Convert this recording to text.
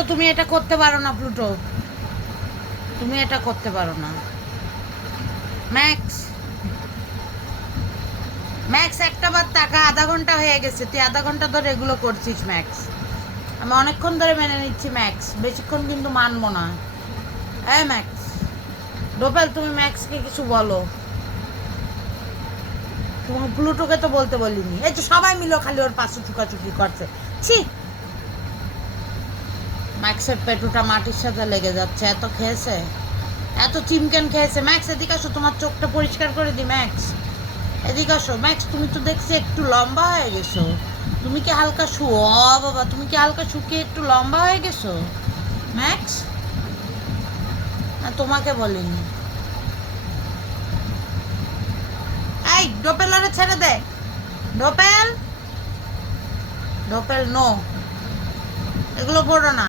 Pluto তুমি এটা করতে পারো না, প্লুটো তুমি এটা করতে পারো না। ম্যাক্স ম্যাক্স একটা বার টাকা, আধা ঘন্টা হয়ে গেছে, তুই আধা ঘন্টা ধরে এগুলো করছিস ম্যাক্স। আমি অনেকক্ষণ ধরে মেনে নিচ্ছি ম্যাক্স, বেশিক্ষণ কিন্তু মানবো না। হ্যাঁ ম্যাক্স, ডোপেল তুমি ম্যাক্সকে কিছু বলো। তুমি প্লুটোকে তো বলতে বলিনি। এই তো সবাই মিলো খালি ওর পাশে চুকাচুকি করছে। ছি, ম্যাক্সের পেটুটা মাটির সাথে লেগে যাচ্ছে, এত খেয়েছে, এত চিমকেন খেয়েছে। ম্যাক্স এদিকে আসো, তোমার চোখটা পরিষ্কার করে দি। ম্যাক্স এদিকে আসো। ম্যাক্স তুমি তো দেখছি একটু লম্বা হয়ে গেছো। তুমি কি হালকা বাবা, তুমি কি হালকা শুকিয়ে একটু লম্বা হয়ে গেছো ম্যাক্স? না তোমাকে বলিনি। এই ডোপেল ওরে ছেড়ে দে। ডোপেল, ডোপেল নো, এগুলো পড়ো না।